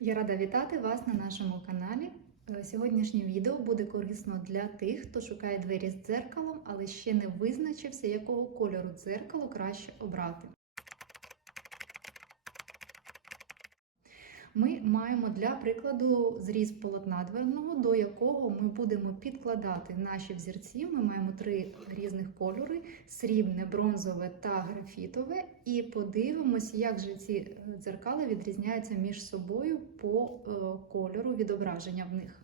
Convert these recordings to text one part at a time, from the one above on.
Я рада вітати вас на нашому каналі. Е, Сьогоднішнє відео буде корисно для тих, хто шукає двері з дзеркалом, але ще не визначився, якого кольору дзеркало краще обрати. Ми маємо для прикладу зріз полотна дверного, до якого ми будемо підкладати наші взірці. Ми маємо три різних кольори: срібне, бронзове та графітове. І подивимось, як же ці е, дзеркала відрізняються між собою по е, кольору відображення в них.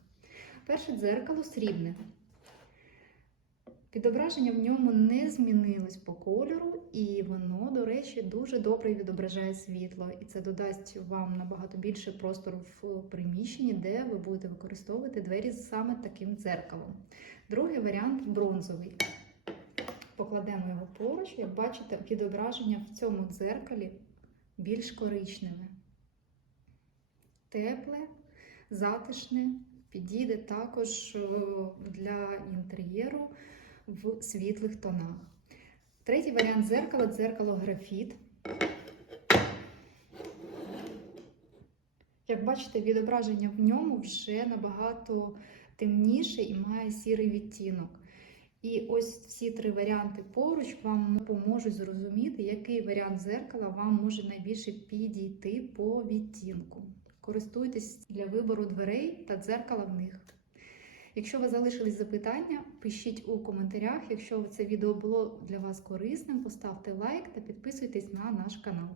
Перше дзеркало срібне. Відображення в ньому не змінилось по кольору, і воно, до речі, дуже добре відображає світло. І це додасть вам набагато більше простору в приміщенні, де ви будете використовувати двері саме таким дзеркалом. Другий варіант бронзовий. Покладемо його поруч, як бачите, відображення в цьому дзеркалі більш коричневе. Тепле, затишне, підійде також е, для інтер'єру в світлих тонах. Третій варіант дзеркала дзеркало графіт. Як бачите, відображення в ньому вже набагато темніше і має сірий відтінок. І ось ці три варіанти поруч вам допоможуть зрозуміти, який варіант дзеркала вам може найбільше підійти по відтінку. Користуйтесь для вибору дверей та дзеркала в них. Якщо вас залишились запитання, пишіть у коментарях. Якщо це відео було для вас корисним, поставте лайк та підписуйтесь на наш канал.